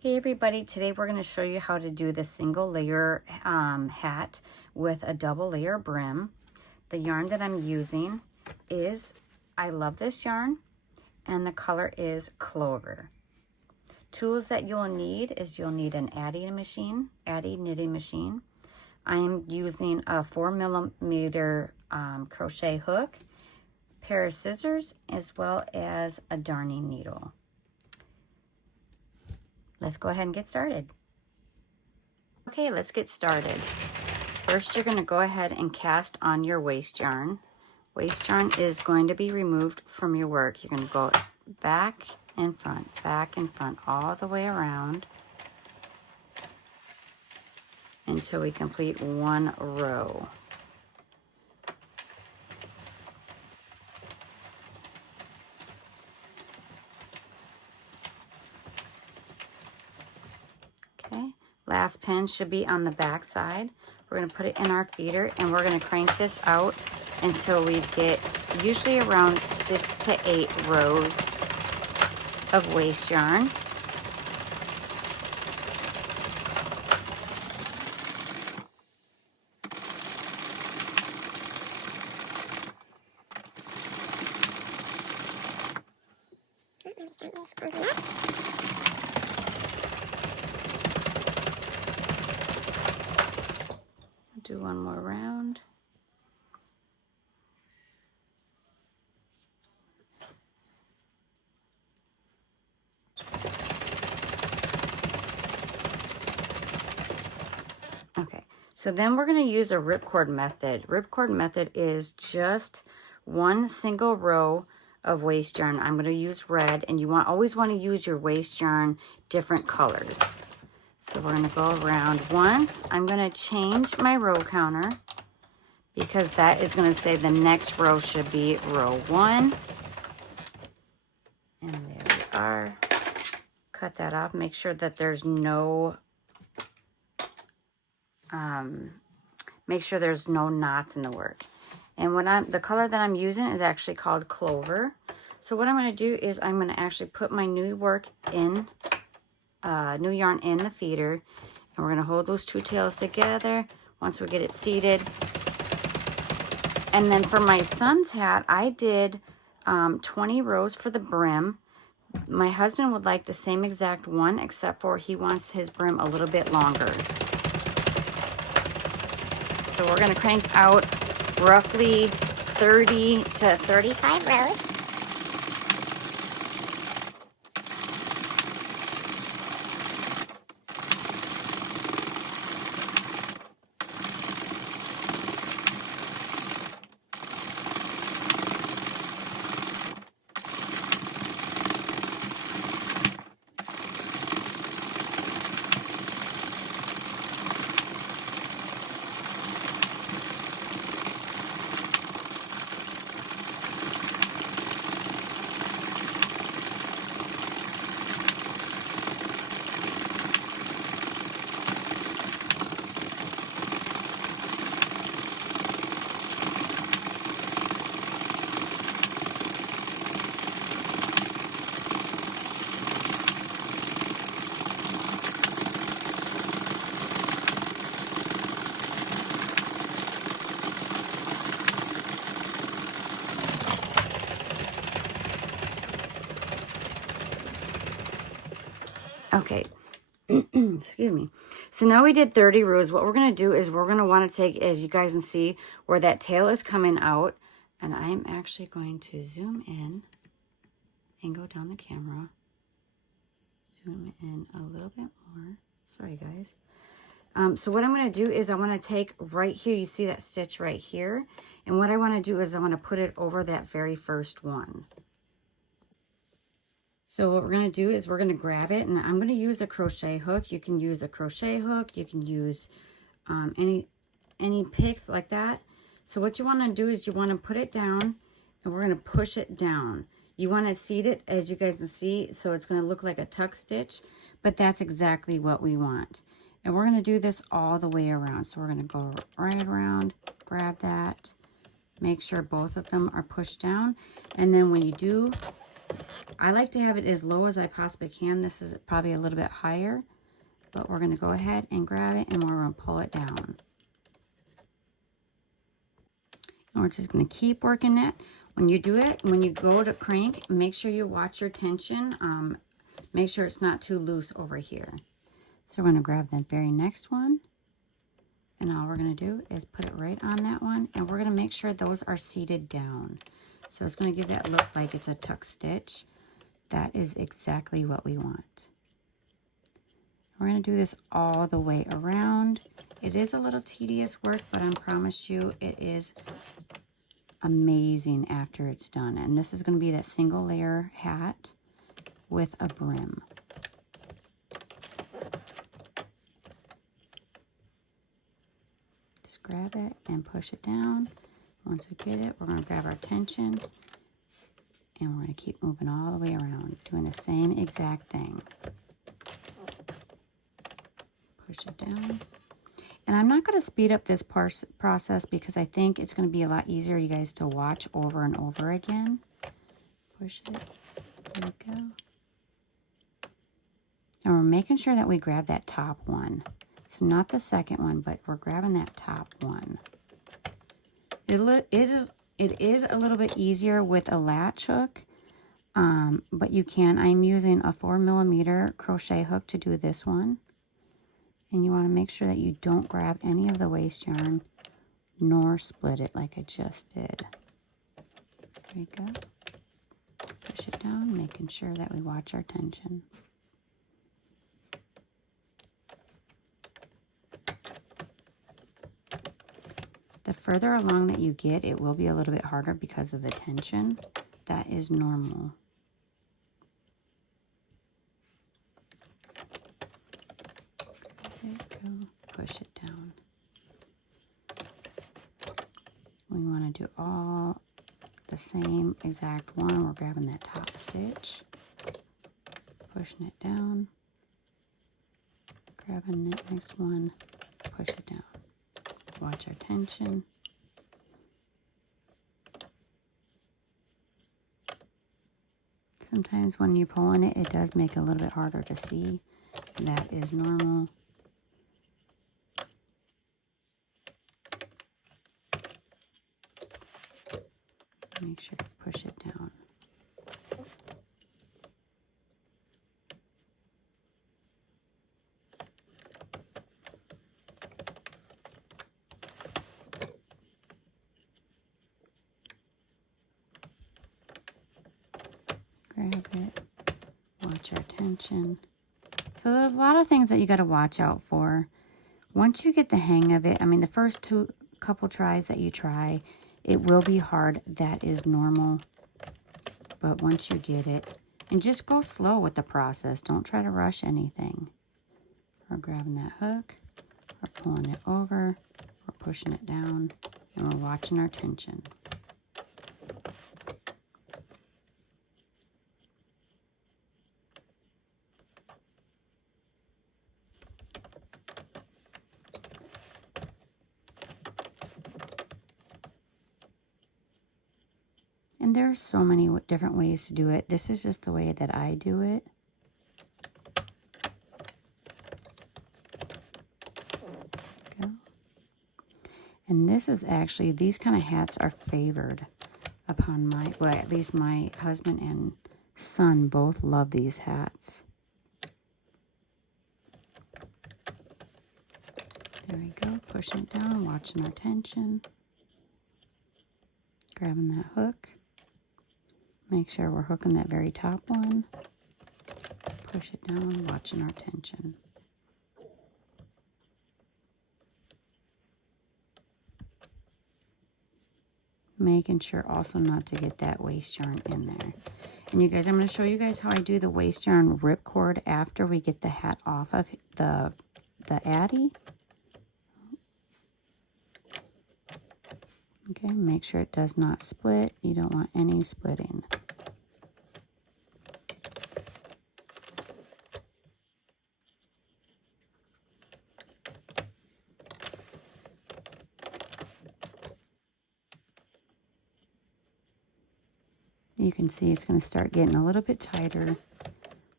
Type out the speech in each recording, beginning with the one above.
Hey everybody, today we're going to show you how to do the single layer hat with a double layer brim. The yarn that I'm using is, I love this yarn, and the color is Clover. Tools that you'll need is you'll need an Addy knitting machine. I am using a 4mm crochet hook, pair of scissors, as well as a darning needle. Let's go ahead and get started. Okay, let's get started. First, you're going to go ahead and cast on your waste yarn. Waste yarn is going to be removed from your work. You're going to go back and front, all the way around until we complete one row. Okay, last pin should be on the back side. We're going to put it in our feeder and we're going to crank this out until we get usually around 6 to 8 rows of waste yarn. Do one more round. Okay, so then we're going to use a ripcord method. Ripcord method is just one single row of waste yarn. I'm going to use red, and you always want to use your waste yarn different colors. So we're going to go around once. I'm going to change my row counter because that is going to say the next row should be row 1. And there we are. Cut that off. Make sure that there's no knots in the work. And the color that I'm using is actually called Clover. So what I'm going to do is I'm going to actually put my new yarn in the feeder, and we're going to hold those two tails together once we get it seated. And then for my son's hat, I did 20 rows for the brim. My husband would like the same exact one, except for he wants his brim a little bit longer. So we're going to crank out roughly 30 to 35 rows. Okay, excuse me. So now we did 30 rows. What we're going to do is we're going to want to take, as you guys can see, where that tail is coming out. And I'm actually going to zoom in and go down the camera. Zoom in a little bit more. Sorry, guys. So what I'm going to do is I want to take right here, you see that stitch right here. And what I want to do is I want to put it over that very first one. So what we're going to do is we're going to grab it, and I'm going to use a crochet hook. You can use a crochet hook. You can use any picks like that. So what you want to do is you want to put it down, and we're going to push it down. You want to seat it, as you guys can see, so it's going to look like a tuck stitch, but that's exactly what we want. And we're going to do this all the way around. So we're going to go right around, grab that, make sure both of them are pushed down, and then when you do I like to have it as low as I possibly can. This is probably a little bit higher, but we're going to go ahead and grab it and we're going to pull it down. And we're just going to keep working that. When you do it, when you go to crank, make sure you watch your tension. Make sure it's not too loose over here. So we're going to grab that very next one. And all we're going to do is put it right on that one. And we're going to make sure those are seated down. So it's going to give that look like it's a tuck stitch. That is exactly what we want. We're going to do this all the way around. It is a little tedious work, but I promise you it is amazing after it's done. And this is going to be that single layer hat with a brim. Just grab it and push it down. Once we get it, we're going to grab our tension and we're going to keep moving all the way around, doing the same exact thing. Push it down. And I'm not going to speed up this process because I think it's going to be a lot easier you guys to watch over and over again. Push it. There we go. And we're making sure that we grab that top one. So not the second one, but we're grabbing that top one. It is a little bit easier with a latch hook, but you can. I'm using a 4mm crochet hook to do this one. And you want to make sure that you don't grab any of the waste yarn nor split it like I just did. There you go. Push it down, making sure that we watch our tension. The further along that you get, it will be a little bit harder because of the tension. That is normal. There you go. Push it down. We want to do all the same exact one. We're grabbing that top stitch, pushing it down, grabbing that next one, push it down. Watch our tension. Sometimes when you're pulling it, it does make it a little bit harder to see. That is normal. Make sure to push it down. Grab it. Watch our tension. So there's a lot of things that you got to watch out for. Once you get the hang of it, I mean, the first couple tries that you try, it will be hard. That is normal. But once you get it, and just go slow with the process. Don't try to rush anything. We're grabbing that hook. We're pulling it over. We're pushing it down. And we're watching our tension. And there's so many different ways to do it. This is just the way that I do it. Go. And this is actually, these kind of hats are favored upon well, at least my husband and son both love these hats. There we go, pushing it down, watching our tension. Grabbing that hook. Make sure we're hooking that very top one. Push it down, watching our tension. Making sure also not to get that waste yarn in there. And you guys, I'm going to show you guys how I do the waste yarn ripcord after we get the hat off of the Addy. Okay, make sure it does not split. You don't want any splitting. You can see it's going to start getting a little bit tighter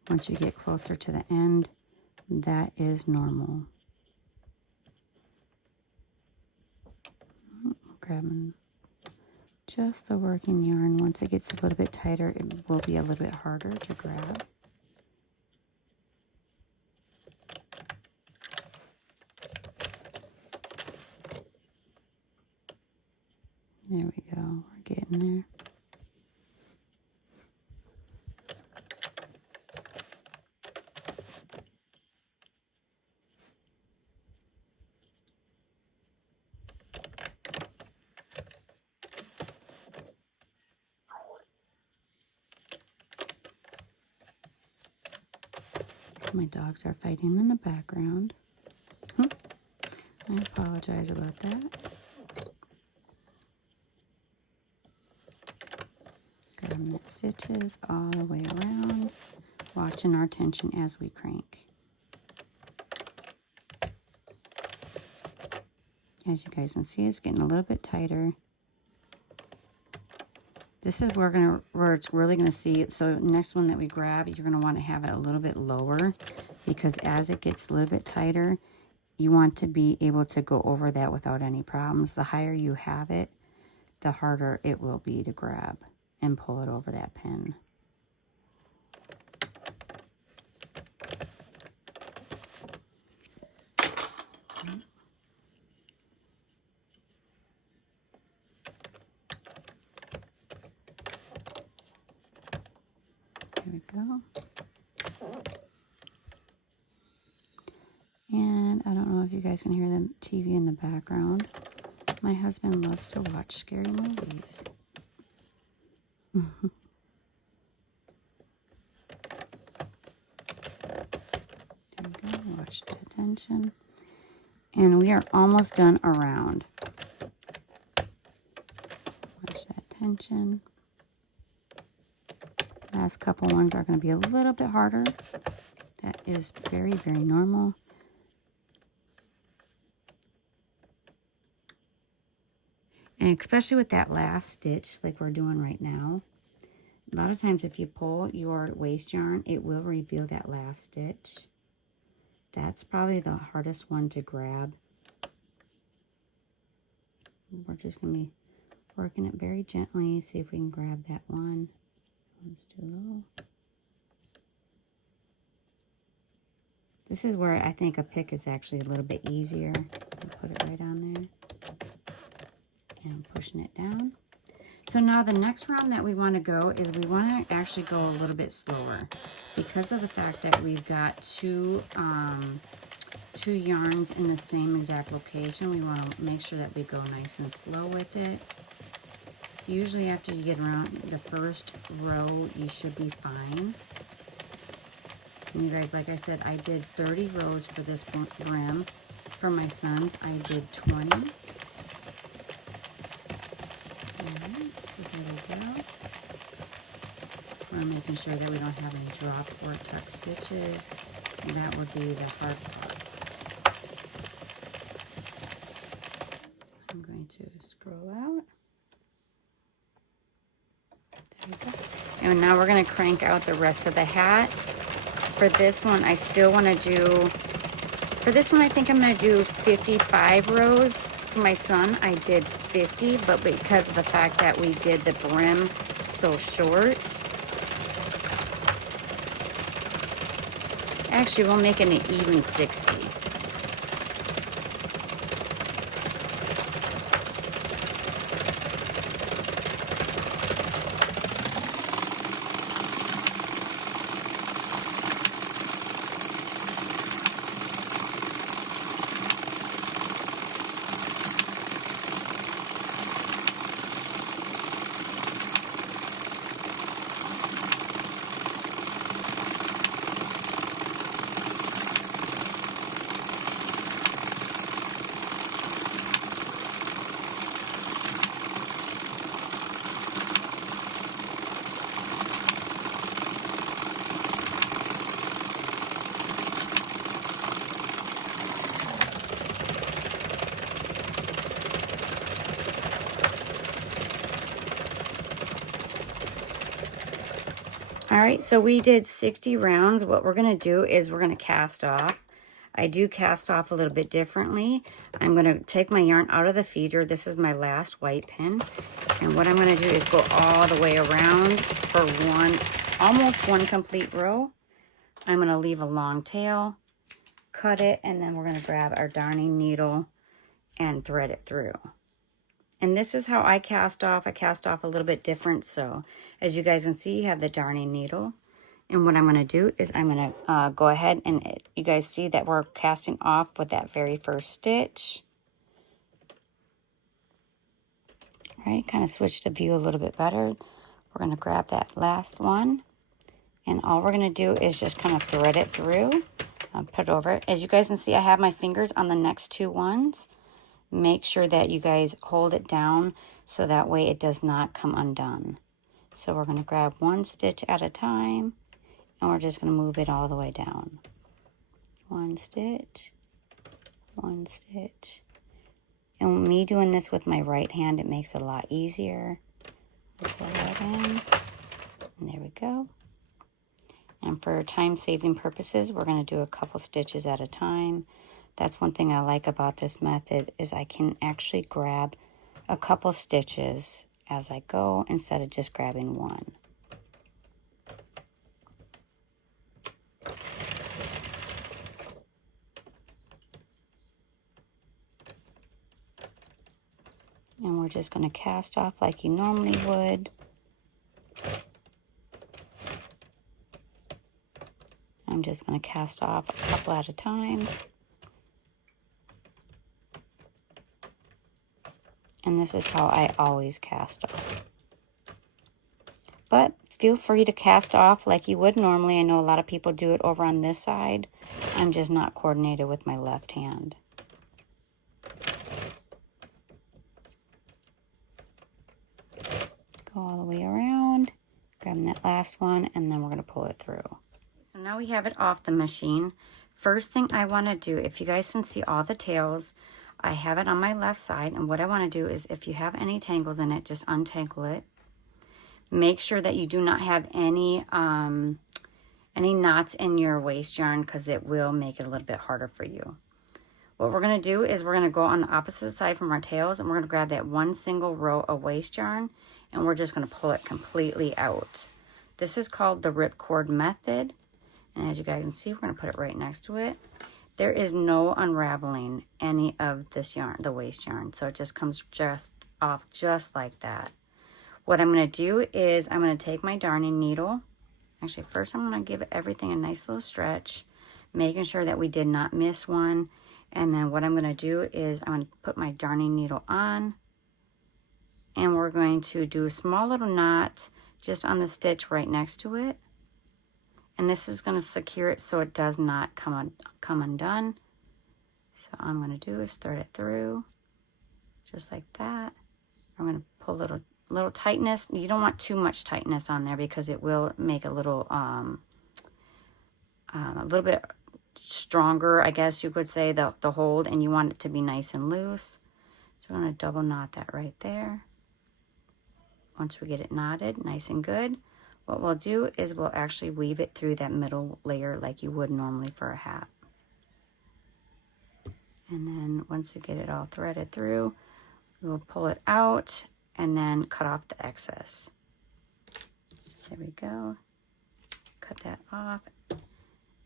once you get closer to the end. That is normal. Grabbing just the working yarn. Once it gets a little bit tighter, it will be a little bit harder to grab. There we go. We're getting there. My dogs are fighting in the background. I apologize about that. Grabbing the stitches all the way around, watching our tension as we crank. As you guys can see, it's getting a little bit tighter. This is where it's really gonna see it. So next one that we grab, you're gonna want to have it a little bit lower, because as it gets a little bit tighter, you want to be able to go over that without any problems. The higher you have it, the harder it will be to grab and pull it over that pin. There we go. And I don't know if you guys can hear the TV in the background. My husband loves to watch scary movies. There we go. Watch the tension. And we are almost done around. Watch that tension. Last couple ones are going to be a little bit harder. That is very, very normal. And especially with that last stitch, like we're doing right now, a lot of times if you pull your waste yarn, it will reveal that last stitch. That's probably the hardest one to grab. We're just going to be working it very gently, see if we can grab that one. One's too low. This is where I think a pick is actually a little bit easier. Put it right on there. And pushing it down. So now the next round that we want to go is we want to actually go a little bit slower, because of the fact that we've got two yarns in the same exact location. We want to make sure that we go nice and slow with it. Usually after you get around the first row, you should be fine. And you guys, like I said, I did 30 rows for this brim. For my sons, I did 20. So there we go. We're making sure that we don't have any drop or tuck stitches. And that would be the hard part. I'm going to scroll out. There we go. And now we're going to crank out the rest of the hat. For this one, I still want to do, for this one, I think I'm going to do 55 rows. For my son, I did 50, but because of the fact that we did the brim so short, actually we'll make it an even 60. All right, so we did 60 rounds. What we're gonna do is we're gonna cast off. I do cast off a little bit differently. I'm gonna take my yarn out of the feeder. This is my last white pin. And what I'm gonna do is go all the way around for almost one complete row. I'm gonna leave a long tail, cut it, and then we're gonna grab our darning needle and thread it through. And this is how I cast off. I cast off a little bit different. So as you guys can see, you have the darning needle. And what I'm going to do is I'm going to go ahead and you guys see that we're casting off with that very first stitch. All right, kind of switch the view a little bit better. We're going to grab that last one. And all we're going to do is just kind of thread it through. Put it over it. As you guys can see, I have my fingers on the next two ones. Make sure that you guys hold it down so that way it does not come undone. So we're going to grab one stitch at a time and we're just going to move it all the way down. One stitch, one stitch. And me doing this with my right hand, it makes it a lot easier. Pull that in. And there we go. And for time-saving purposes, we're going to do a couple stitches at a time. That's one thing I like about this method is I can actually grab a couple stitches as I go instead of just grabbing one. And we're just going to cast off like you normally would. I'm just going to cast off a couple at a time. And this is how I always cast off. But feel free to cast off like you would normally. I know a lot of people do it over on this side. I'm just not coordinated with my left hand. Go all the way around, grabbing that last one, and then we're going to pull it through. So now we have it off the machine. First thing I want to do, if you guys can see all the tails, I have it on my left side, and what I want to do is if you have any tangles in it, just untangle it. Make sure that you do not have any knots in your waste yarn because it will make it a little bit harder for you. What we're going to do is we're going to go on the opposite side from our tails, and we're going to grab that one single row of waste yarn, and we're just going to pull it completely out. This is called the ripcord method, and as you guys can see, we're going to put it right next to it. There is no unraveling any of this yarn, the waste yarn, so it just comes off just like that. What I'm going to do is I'm going to take my darning needle. Actually, first I'm going to give everything a nice little stretch, making sure that we did not miss one. And then what I'm going to do is I'm going to put my darning needle on, and we're going to do a small little knot just on the stitch right next to it. And this is going to secure it so it does not come undone. So all I'm going to do is thread it through just like that. I'm going to pull a little tightness. You don't want too much tightness on there because it will make a little bit stronger, I guess you could say, the hold, and you want it to be nice and loose. So I'm going to double knot that right there. Once we get it knotted nice and good, what we'll do is we'll actually weave it through that middle layer like you would normally for a hat. And then once we get it all threaded through, we'll pull it out and then cut off the excess. So there we go. Cut that off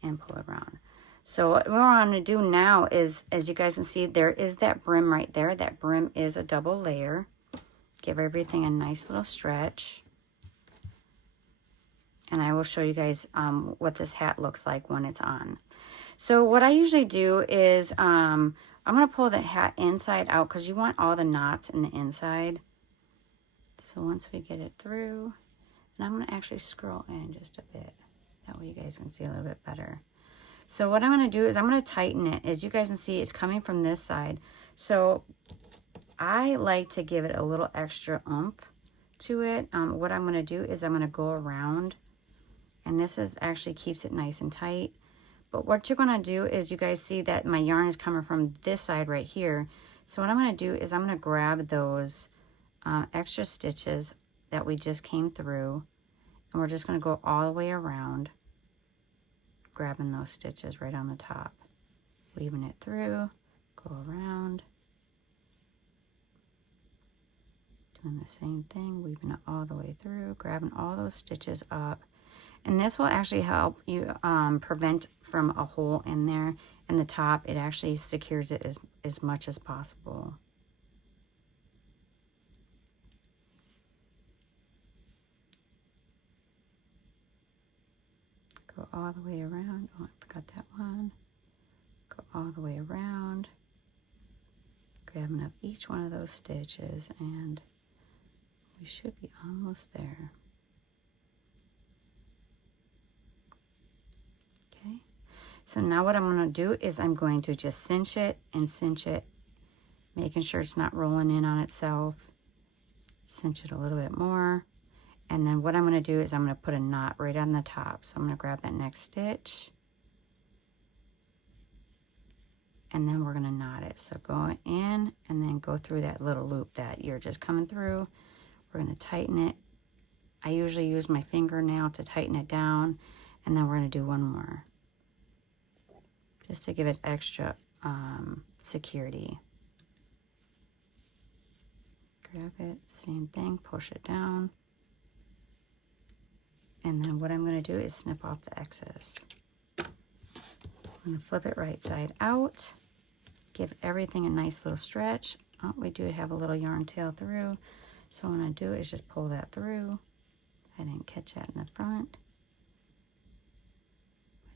and pull it around. So what we're going to do now is, as you guys can see, there is that brim right there. That brim is a double layer. Give everything a nice little stretch. And I will show you guys what this hat looks like when it's on. So what I usually do is I'm going to pull the hat inside out because you want all the knots in the inside. So once we get it through, and I'm going to actually scroll in just a bit. That way you guys can see a little bit better. So what I'm going to do is I'm going to tighten it. As you guys can see, it's coming from this side. So I like to give it a little extra oomph to it. What I'm going to do is I'm going to go around. And this actually keeps it nice and tight. But what you're going to do is you guys see that my yarn is coming from this side right here. So what I'm going to do is I'm going to grab those extra stitches that we just came through. And we're just going to go all the way around, grabbing those stitches right on the top, weaving it through, go around, doing the same thing, weaving it all the way through, grabbing all those stitches up. And this will actually help you prevent from a hole in there in the top. It actually secures it as much as possible. Go all the way around. Oh, I forgot that one. Go all the way around, grabbing up each one of those stitches, and we should be almost there. Okay, so now what I'm going to do is I'm going to just cinch it and cinch it, making sure it's not rolling in on itself. Cinch it a little bit more. And then what I'm going to do is I'm going to put a knot right on the top. So I'm going to grab that next stitch. And then we're going to knot it. So go in and then go through that little loop that you're just coming through. We're going to tighten it. I usually use my fingernail to tighten it down. And then we're going to do one more, just to give it extra security. Grab it, same thing, push it down. And then what I'm going to do is snip off the excess. I'm going to flip it right side out. Give everything a nice little stretch. Oh, we do have a little yarn tail through. So what I'm going to do is just pull that through. I didn't catch that in the front.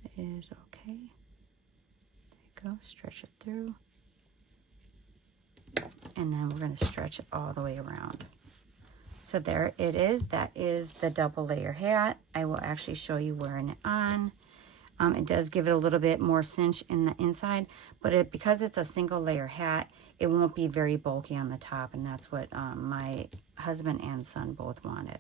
It is okay. There you go. Stretch it through. And then we're going to stretch it all the way around. So there it is. That is the double layer hat. I will actually show you wearing it on. It does give it a little bit more cinch in the inside, but because it's a single layer hat, it won't be very bulky on the top, and that's what my husband and son both wanted.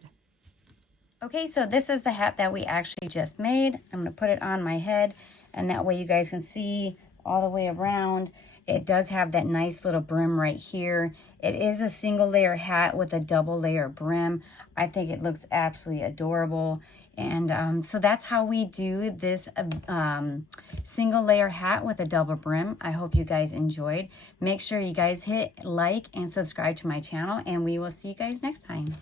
Okay, so this is the hat that we actually just made. I'm going to put it on my head, and that way you guys can see all the way around. It does have that nice little brim right here. It is a single layer hat with a double layer brim. I think it looks absolutely adorable. And so that's how we do this single layer hat with a double brim. I hope you guys enjoyed. Make sure you guys hit like and subscribe to my channel, and we will see you guys next time.